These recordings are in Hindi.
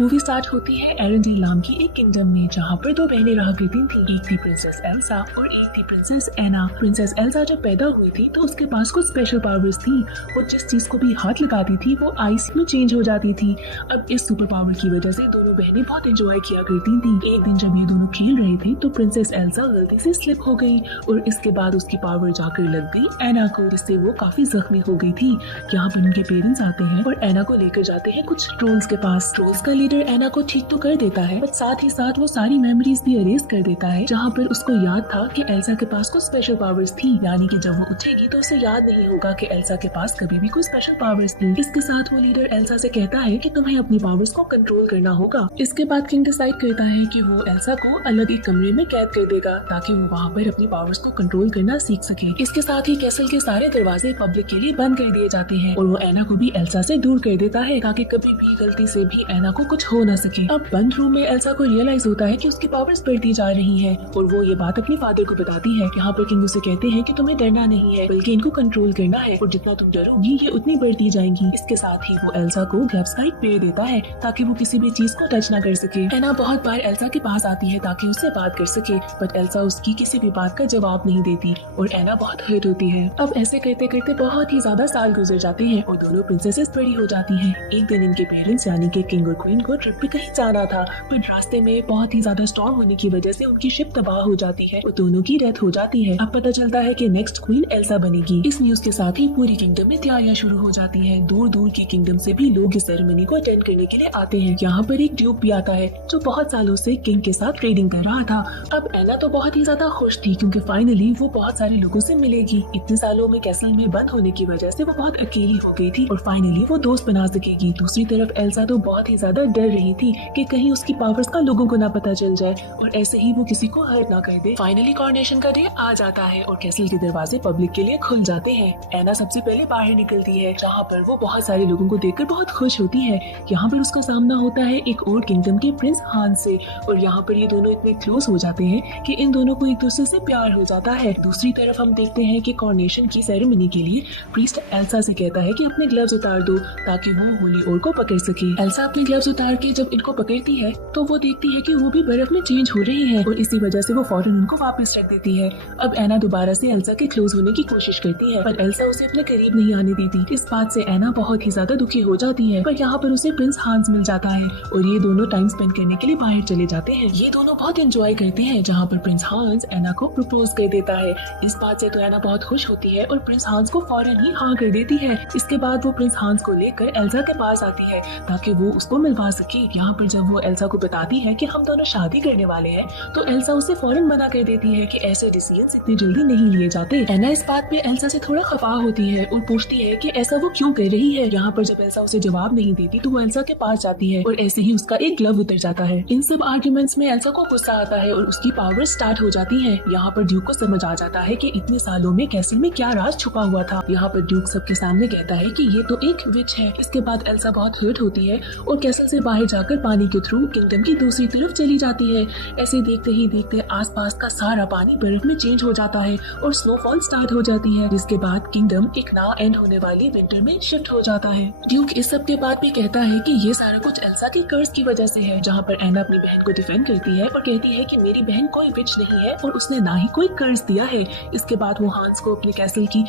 मूवी स्टार्ट होती है एरेंडेल नाम की एक किंगडम में, जहाँ पर दो बहनें रहा करती थी। एक थी प्रिंसेस एल्सा और एक थी प्रिंसेस एना। प्रिंसेस एल्सा जब पैदा हुई थी तो उसके पास कुछ स्पेशल पावर्स थी। वो जिस चीज को भी हाथ लगाती थी वो आइस में चेंज हो जाती थी। अब इस सुपर पावर की वजह से दोनों बहनें बहुत एंजॉय किया करती थी। एक दिन जब ये दोनों खेल रहे थे तो प्रिंसेस एल्सा गलती से स्लिप हो गई और इसके बाद उसकी पावर जाकर लग गई एना को, जिससे वो काफी जख्मी हो गई थी। यहाँ पर उनके पेरेंट्स आते हैं और एना को लेकर जाते हैं कुछ ट्रोल्स के पास। ट्रोल्स का लीडर एना को ठीक तो कर देता है, बट साथ ही साथ वो सारी मेमोरीज भी अरेज कर देता है, जहाँ पर उसको याद था कि एल्सा के पास कुछ स्पेशल पावर्स थी। यानी कि जब वो उठेगी तो उसे याद नहीं होगा कि एल्सा के पास कभी भी कोई स्पेशल पावर्स थी। इसके साथ वो लीडर एल्सा से कहता है कि तुम्हें अपनी पावर्स को कंट्रोल करना होगा। इसके बाद किंग डिसाइड करता है कि वो एल्सा को अलग एक कमरे में कैद कर देगा ताकि वो वहाँ पर अपनी पावर्स को कंट्रोल करना सीख सके। इसके साथ ही कैसल के सारे दरवाजे पब्लिक के लिए बंद कर दिए जाते हैं और वो एना को भी एल्सा से दूर कर देता है ताकि कभी भी गलती से भी एना को कुछ हो न सके। अब बंद रूम में एल्सा को रियलाइज होता है कि उसकी पावर्स बढ़ती जा रही हैं और वो ये बात अपने फादर को बताती है। यहाँ पर किंग उसे कहते हैं कि तुम्हें डरना नहीं है बल्कि इनको कंट्रोल करना है और जितना तुम डरोगी ये उतनी बढ़ती जाएंगी। इसके साथ ही वो एल्सा को ग्लव्स का एक पेड़ देता है ताकि वो किसी भी चीज को टच न कर सके। एना बहुत बार एल्सा के पास आती है ताकि उससे बात कर सके, बट एल्सा उसकी किसी भी बात का जवाब नहीं देती और एना बहुत हर्ट होती है। अब ऐसे करते करते बहुत ही ज्यादा साल गुजर जाते हैं और दोनों प्रिंसेसेस बड़ी हो जाती हैं। एक दिन इनके पेरेंट्स यानी कि किंग और क्वीन को ट्रिप पे कहीं जाना था, पर रास्ते में बहुत ही ज्यादा स्टॉर्म होने की वजह से उनकी शिप तबाह हो जाती है और दोनों की डेथ हो जाती है। अब पता चलता है कि नेक्स्ट क्वीन एल्सा बनेगी। इस न्यूज के साथ ही पूरी किंगडम में तैयारियां शुरू हो जाती हैं। दूर दूर की किंगडम से भी लोग इस सेरेमनी को अटेंड करने के लिए आते हैं। यहाँ पर एक ड्यूक भी आता है जो बहुत सालों से किंग के साथ ट्रेडिंग कर रहा था। अब एना तो बहुत ही ज्यादा खुश थी क्योंकि फाइनली वो बहुत सारे लोगों से मिलेगी। इतने सालों में कैसल में बंद होने की वजह से वो बहुत अकेली हो गई थी और फाइनली वो दोस्त बना सकेगी। दूसरी तरफ एल्सा तो बहुत ही ज्यादा डर रही थी कि कहीं उसकी पावर्स का लोगों को ना पता चल जाए और ऐसे ही वो किसी को हर्ट ना कर दे। फाइनली कॉरोनेशन का डे आ जाता है और कैसल के दरवाजे पब्लिक के लिए खुल जाते हैं। एना सबसे पहले बाहर निकलती है जहाँ पर वो बहुत सारे लोगों को देखकर बहुत खुश होती है। यहाँ पर उसका सामना होता है एक और किंगडम के प्रिंस हांस से और यहाँ पर ये दोनों इतने क्लोज हो जाते हैं कि इन दोनों को एक दूसरे से प्यार हो जाता है। दूसरी तरफ हम देखते हैं कि कॉरोनेशन की सेरेमनी के लिए प्रीस्ट एल्सा से कहता है कि अपने ग्लव्स उतार दो ताकि वो होली ओर को पकड़ सके। एल्सा अपने ग्लव्स उतार के जब इनको पकड़ती है तो वो देखती है कि वो भी बर्फ में चेंज हो रही है और इसी वजह से वो फौरन उनको वापस रख देती है। अब एना दोबारा से एल्सा के क्लोज होने की कोशिश करती है पर एल्सा उसे अपने करीब नहीं आने देती। इस बात से एना बहुत ही ज्यादा दुखी हो जाती है, पर यहाँ पर उसे प्रिंस हांस मिल जाता है और ये दोनों टाइम स्पेंड करने के लिए बाहर चले जाते हैं। ये दोनों बहुत एंजॉय करते हैं जहाँ पर प्रिंस हांस एना को प्रपोज कर देता है। इस बात से तो एना बहुत खुश होती है और प्रिंस हांस को फौरन ही हाँ कर देती है। इसके बाद वो प्रिंस हांस को लेकर एल्सा के पास आती है ताकि वो उसको मिलवा सके। यहाँ पर जब वो एल्सा को बताती है कि हम दोनों शादी करने वाले हैं तो एल्सा उसे फौरन मना कर देती है कि ऐसे डिसीजंस इतनी जल्दी नहीं लिए जाते। एना इस बात पे एल्सा से थोड़ा खफा होती है और पूछती है कि ऐसा वो क्यों कर रही है। यहाँ पर जब एल्सा उसे जवाब नहीं देती तो वो एल्सा के पास जाती है और ऐसे ही उसका एक ग्लव उतर जाता है। इन सब आर्ग्यूमेंट्स में एल्सा को गुस्सा आता है और उसकी पावर स्टार्ट हो जाती है। यहाँ पर ड्यूक को समझ आ जाता है कि इतने सालों में कैसल में क्या राज छुपा हुआ था। यहाँ पर ड्यूक सबके सामने कहता है कि ये तो एक विच है। इसके बाद एल्सा बहुत हर्ट होती है और कैसल से बाहर जाकर पानी के थ्रू किंगडम की दूसरी तरफ चली जाती है। ऐसे देखते ही देखते आसपास का सारा पानी बर्फ में चेंज हो जाता है और स्नोफॉल स्टार्ट हो जाती है, जिसके बाद किंगडम एक ना एंड होने वाली विंटर में शिफ्ट हो जाता है। ड्यूक इस सब के बाद भी कहता है कि ये सारा कुछ एल्सा की कर्ज की वजह से है, जहाँ पर एना अपनी बहन को डिफेंड करती है और कहती है कि मेरी बहन कोई विच नहीं है और उसने ना ही कोई कर्ज दिया है। इसके बाद वो हांस को अपने कैसल की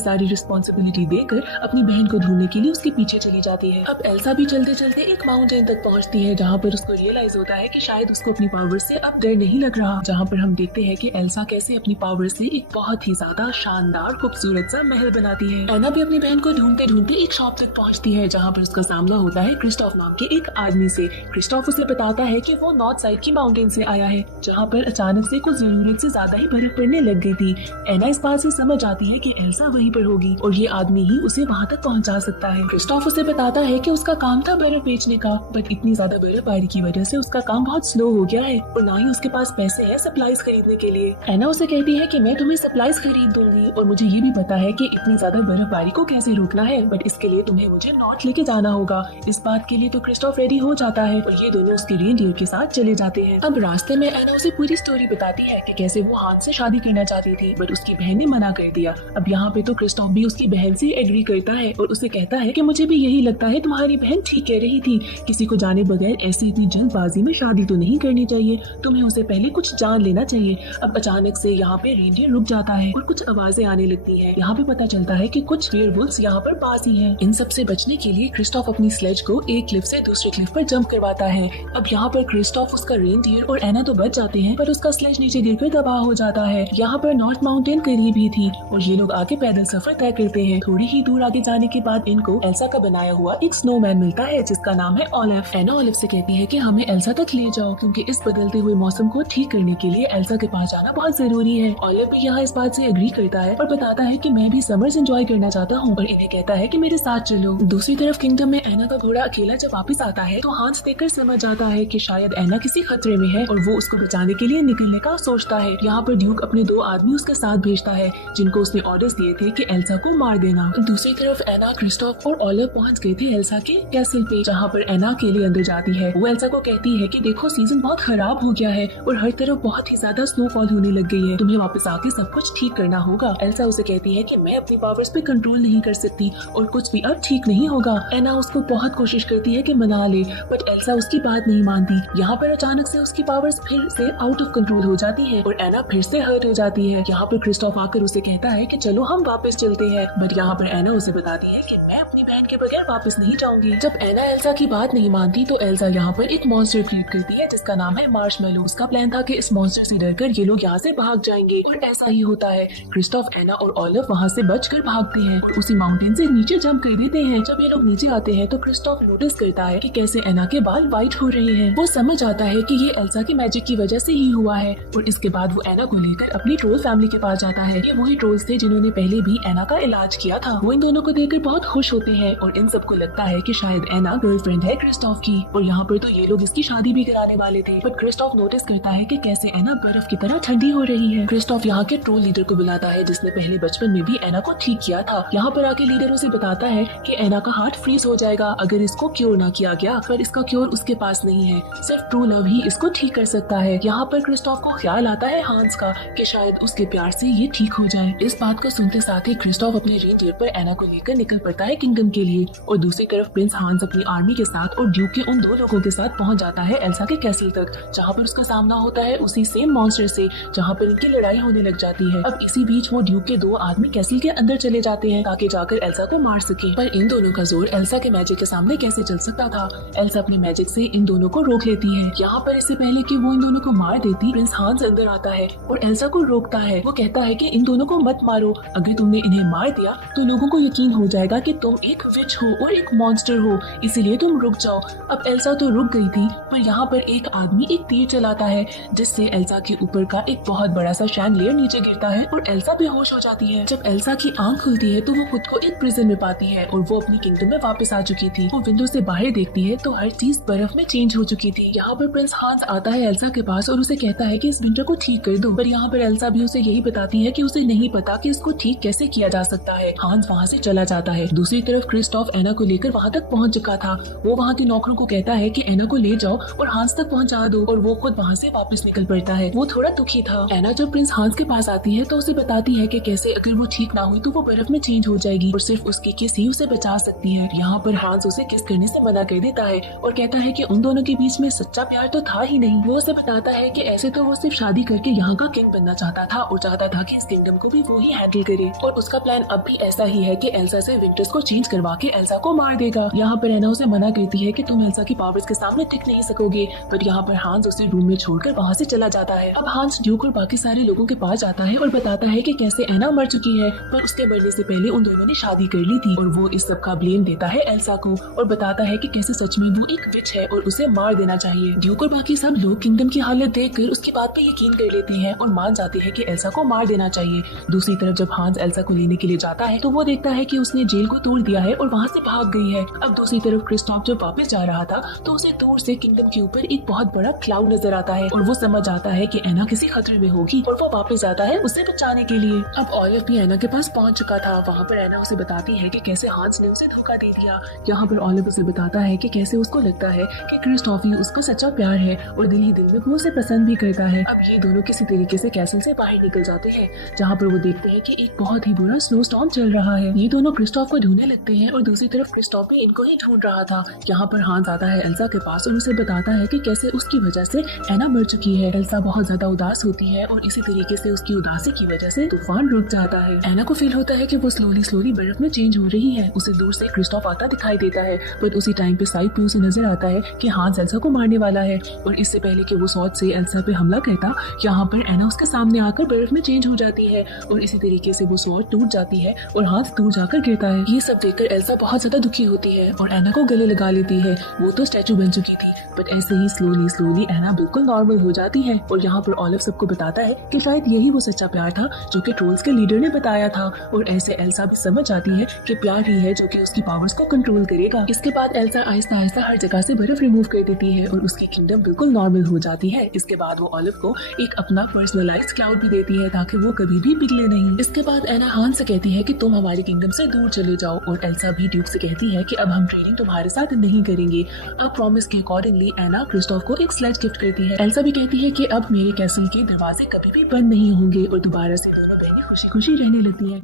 सारी रिस्पॉन्सिबिलिटी देकर अपनी बहन को ढूंढने के लिए उसके पीछे चली जाती है। अब एल्सा भी चलते चलते एक माउंटेन तक पहुँचती है जहाँ पर उसको रियलाइज होता है कि शायद उसको अपनी पावर से अब डर नहीं लग रहा। जहाँ पर हम देखते हैं कि एल्सा कैसे अपनी पावर से एक बहुत ही ज्यादा शानदार खूबसूरत सा महल बनाती है। एना भी अपनी बहन को ढूंढते ढूंढते एक शॉप तक पहुँचती है जहाँ पर उसका सामना होता है क्रिस्टोफ नाम के एक आदमी से। क्रिस्टोफ उसे बताता है कि वो नॉर्थ साइड की माउंटेन से आया है जहाँ पर अचानक से कुछ जरूरत से ज्यादा ही बर्फ पड़ने लग गई थी। एना इस बात से समझ आती है कि एल्सा वहीं पर होगी और ये आदमी ही उसे वहाँ तक पहुँचा सकता है। क्रिस्टोफ उसे बताता है कि उसका काम था बर्फ बेचने का, बट इतनी ज्यादा बर्फबारी की वजह से उसका काम बहुत स्लो हो गया है और ना ही उसके पास पैसे हैं सप्लाईज खरीदने के लिए। एना उसे कहती है कि मैं तुम्हें सप्लाईज खरीद दूंगी और मुझे ये भी पता है कि इतनी ज्यादा बर्फबारी को कैसे रोकना है, बट इसके लिए तुम्हें मुझे नॉर्थ लेके जाना होगा। इस बात के लिए तो क्रिस्टोफ रेडी हो जाता है और ये दोनों उसके रेनडियर के साथ चले जाते हैं। अब रास्ते में एना उसे पूरी स्टोरी बताती है कि कैसे वो हाथ से शादी करना चाहती थी बट उसकी बहन ने मना कर दिया। अब यहाँ पे तो क्रिस्टोफ भी उसकी बहन से एग्री करता है और उसे कहता है कि मुझे भी यही लगता है, तुम्हारी बहन ठीक कह रही थी किसी को जाने बगैर ऐसी इतनी जल्दबाजी में शादी तो नहीं करनी चाहिए, तुम्हें उसे पहले कुछ जान लेना चाहिए। अब अचानक से यहाँ पे रेनडियर रुक जाता है और कुछ आवाजें आने लगती है। यहाँ पे पता चलता है कि कुछ वेयरवुल्व्स यहाँ पर पास ही हैं। इन सब से बचने के लिए क्रिस्टोफ अपनी स्लेज को एक क्लिफ से दूसरे क्लिफ पर जंप करवाता है। अब यहाँ पर क्रिस्टोफ, उसका रेनडियर और एना तो बच जाते हैं, पर उसका स्लेज नीचे गिरकर तबाह हो जाता है। यहाँ पर नॉर्थ माउंटेन करीब ही थी और ये लोग आगे पैदल सफर तय करते हैं। थोड़ी ही दूर आगे जाने के बाद इनको एल्सा का बनाया हुआ एक स्नोमैन मिलता है जिसका नाम है ओलिव। एना ओलिव से कहती है कि हमें एल्सा तक ले जाओ क्योंकि इस बदलते हुए मौसम को ठीक करने के लिए एल्सा के पास जाना बहुत जरूरी है। ओलिव भी यहाँ इस बात से एग्री करता है और बताता है कि मैं भी समर्स एंजॉय करना चाहता हूँ और इन्हें कहता है कि मेरे साथ चलो। दूसरी तरफ किंगडम में एना का घोड़ा अकेला जब वापस आता है तो हांस देखकर समझ जाता है कि शायद एना किसी खतरे में है और वो उसको बचाने के लिए निकलने का सोचता है। यहाँ पर ड्यूक अपने 2 आदमी उसके साथ भेजता है जिनको उसने ऑर्डर्स दिए थे कि एल्सा को मार देना। दूसरी तरफ एना, क्रिस्टोफ और ओलिव पहुँच गए थे एल्सा के कैसल पे, जहाँ पर एना अकेले अंदर जाती है। वो एल्सा को कहती है कि देखो सीजन बहुत खराब हो गया है और हर तरफ बहुत ही ज्यादा स्नोफॉल होने लग गई है, तुम्हें वापस आके सब कुछ ठीक करना होगा। एल्सा उसे कहती है कि मैं अपनी पावर्स पे कंट्रोल नहीं कर सकती और कुछ भी अब ठीक नहीं होगा। एना उसको बहुत कोशिश करती है कि मना ले, बट एल्सा उसकी बात नहीं मानती। यहाँ पर अचानक से उसकी पावर्स फिर से आउट ऑफ कंट्रोल हो जाती है और एना फिर से हर्ट हो जाती है। यहाँ पर क्रिस्टोफ आकर उसे कहता है कि चलो हम वापस चलते हैं, बट यहाँ पर एना उसे बताती है कि मैं अपनी बहन के बगैर वापस नहीं जाऊंगी। जब एना एल्सा की बात नहीं मानती तो एल्सा यहाँ पर एक मॉन्स्टर क्रिएट करती है जिसका नाम है मार्शमेलो। उसका प्लान था कि इस मॉन्स्टर से डरकर ये लोग यहाँ से भाग जाएंगे और ऐसा ही होता है। क्रिस्टोफ, एना और ओलिव वहाँ से बचकर भागते हैं और उसी माउंटेन से नीचे जंप कर देते हैं। जब ये लोग नीचे आते हैं तो क्रिस्टोफ नोटिस करता है कि कैसे एना के बाल व्हाइट हो रहे हैं। वो समझ आता है कि ये एल्सा की मैजिक की वजह से ही हुआ है और इसके बाद वो एना को लेकर अपनी ट्रोल फैमिली के पास जाता है। ये वही ट्रोल्स थे जिन्होंने पहले भी एना का इलाज किया था। वो इन दोनों को देखकर बहुत खुश होते हैं और इन सबको लगता है कि शायद एना गर्लफ्रेंड है क्रिस्टोफ की और यहाँ पर तो ये लोग इसकी शादी भी कराने वाले थे। बट क्रिस्टोफ नोटिस करता है कि कैसे एना बर्फ की तरह ठंडी हो रही है। क्रिस्टोफ यहाँ के ट्रोल लीडर को बुलाता है जिसने पहले बचपन में भी एना को ठीक किया था। यहाँ पर आके लीडर उसे बताता है कि एना का हार्ट फ्रीज हो जाएगा अगर इसको क्योर ना किया गया, पर इसका क्योर उसके पास नहीं है, सिर्फ ट्रू लव ही इसको ठीक कर सकता है। यहाँ पर क्रिस्टोफ को ख्याल आता है हांस का कि शायद उसके प्यार से ये ठीक हो जाए। इस बात को सुनते साथ ही क्रिस्टोफ अपने रेनडियर पर एना को लेकर निकल पड़ता है किंगडम के लिए और दूसरी तरफ प्रिंस हांस अपनी आर्मी के साथ और ड्यूक के उन 2 लोगों के साथ पहुंच जाता है एल्सा के कैसल तक, जहाँ पर उसका सामना होता है उसी सेम मॉन्स्टर से जहाँ पर इनकी लड़ाई होने लग जाती है। अब इसी बीच वो ड्यूक के 2 आदमी कैसल के अंदर चले जाते हैं ताकि जाकर एल्सा को मार सके, पर इन दोनों का जोर एल्सा के मैजिक के सामने कैसे चल सकता था। एल्सा अपनी मैजिक से इन दोनों को रोक लेती है। यहाँ पर इससे पहले कि वो इन दोनों को मार देती, प्रिंस हांस अंदर आता है और एल्सा को रोकता है। वो कहता है कि इन दोनों को मत मारो, अगर तुमने इन्हें मार दिया तो लोगों को यकीन हो जाएगा कि तुम एक विच हो और एक मॉन्स्टर हो, इसीलिए तुम रुक जाओ। अब एल्सा तो रुक गई थी, पर यहाँ पर एक आदमी एक तीर चलाता है जिससे एल्सा के ऊपर का एक बहुत बड़ा सा शैंडलियर नीचे गिरता है और एल्सा बेहोश हो जाती है। जब एल्सा की आंख खुलती है तो वो खुद को एक प्रिजन में पाती है और वो अपनी किंगडम में वापस आ चुकी थी। वो विंडो से बाहर देखती है तो हर चीज बर्फ में चेंज हो चुकी थी। यहाँ पर प्रिंस हांस आता है एल्सा के पास और उसे कहता है कि इस विंटर को ठीक कर दो, पर यहाँ पर एल्सा भी उसे यही बताती है कि उसे नहीं पता कि इसको ठीक कैसे किया जा सकता है। हांस वहाँ से चला जाता है। दूसरी तरफ क्रिस्टोफ एना को लेकर वहाँ तक पहुँच चुका था। वो वहाँ के नौकरों को कहता है कि एना को ले जाओ और हांस तक पहुँचा दो और वो खुद वहाँ से वापस निकल पड़ता है। वो थोड़ा दुखी था। एना जब प्रिंस हांस के पास आती है तो उसे बताती है कि कैसे अगर वो ठीक ना हुई तो वो बर्फ में चेंज हो जाएगी और सिर्फ उसकी किस ही उसे बचा सकती है। यहाँ पर हांस उसे किस करने से मना कर देता है और कहता है कि उन दोनों के बीच में सच्चा प्यार तो था ही नहीं। वो उसे बताता है कि ऐसे तो वो सिर्फ शादी करके यहाँ का किंग बनना चाहता था और चाहता था कि इस किंगडम को भी वो ही हैंडल करे और उसका प्लान अब भी ऐसा ही है कि एल्सा से विंटर्स को चेंज करवा के एल्सा को मार देगा। यहाँ पर एना उसे मना करती है कि तुम एल्सा की पावर्स के सामने टिक नहीं सकोगे, पर यहाँ पर हांस उसे रूम में छोड़कर वहाँ से चला जाता है। अब हांस ड्यूक और बाकी सारे लोगों के पास जाता है और बताता है कि कैसे एना मर चुकी है, पर उसके मरने से पहले उन दोनों ने शादी कर ली थी और वो इस सब का ब्लेम देता है एल्सा को और बताता है कि कैसे सच में वो एक विच है और उसे मार देना चाहिए। ड्यूक और बाकी सब लोग किंगडम की हालत देखकर उसकी बात पे यकीन कर लेते हैं और मान जाते हैं कि एल्सा को मार देना चाहिए। दूसरी तरफ जब हांस एल्सा को लेने के लिए जाता है तो वो देखता है कि उसने जेल को तोड़ दिया है और वहाँ से भाग गई है। अब दूसरी तरफ क्रिस्टोफ जब वापस जा रहा था तो उसे दूर से किंगडम के ऊपर एक बहुत बड़ा क्लाउड नजर आता है और वो समझ आता है कि एना किसी खतरे में होगी और वो वापस जाता है उसे बचाने के लिए। अब ओलिव भी एना के पास पहुंच चुका था। वहाँ पर एना उसे बताती है कि कैसे हांस ने उसे धोखा दे दिया। यहाँ पर ओलिव उसे बताता है कि कैसे उसको लगता है कि क्रिस्टोफ ही उसका सच्चा प्यार है और दिल ही दिल में वो उसे पसंद भी करता है। अब ये दोनों किसी तरीके से कैसल से बाहर निकल जाते हैं, जहाँ पर वो देखते हैं कि एक बहुत ही बुरा स्नो स्टॉर्म चल रहा है। ये दोनों क्रिस्टोफ को ढूंढने लगते हैं और दूसरी तरफ क्रिस्टोफ भी इनको ही ढूंढ रहा था। यहाँ पर हांस आता है एल्सा के पास और उसे बताता है कि कैसे उसकी वजह से एना मर चुकी है। एल्सा बहुत ज्यादा उदास होती है और इसी तरीके से उसकी उदासी की वजह से तूफान रुक जाता है। एना को फील होता है कि वो स्लोली बर्फ में चेंज हो रही है। उसे दूर से क्रिस्टोफ आता दिखाई देता है, पर उसी टाइम पे साइड पे उसे नजर आता है कि हांस एल्सा को मारने वाला है। और इससे पहले कि वो सॉर्ड से एल्सा पे हमला करता, यहाँ पर एना उसके सामने आकर बर्फ में चेंज हो जाती है और इसी तरीके से वो सॉर्ड टूट जाती है और हाथ दूर जाकर गिरता है। ये सब देखकर एल्सा बहुत ज्यादा दुखी होती है और एना को गले लगा लेती है। वो तो स्टैचू बन चुकी थी, बट ऐसे ही स्लोली एना बिल्कुल नॉर्मल हो जाती है। और यहाँ पर ओलिव सबको बताता है कि शायद यही वो सच्चा प्यार था जो कि ट्रोल्स के लीडर ने बताया था। और ऐसे एल्सा भी समझ जाती है कि प्यार ही है जो कि उसकी पावर्स को कंट्रोल करेगा। इसके बाद एल्सा आहिस्ता आहिस्ता हर जगह से बर्फ रिमूव कर देती है और उसकी किंगडम बिल्कुल नॉर्मल हो जाती है। इसके बाद वो ओलिव को एक अपना पर्सनलाइज्ड क्लाउड भी देती है ताकि वो कभी भी पिघले नहीं। इसके बाद एना हांस से कहती है कि तुम हमारी किंगडम से दूर चले जाओ और एल्सा भी ड्यूक से कहती है कि अब हम ट्रेडिंग तुम्हारे साथ नहीं करेंगे। अब प्रॉमिस के अकॉर्डिंगली एना क्रिस्टोफ को एक स्लेज गिफ्ट करती है। एल्सा भी कहती है कि अब मेरे कैसल के दरवाजे कभी भी बंद नहीं होंगे और दोबारा से दोनों बहनें खुशी खुशी रहने लगती है।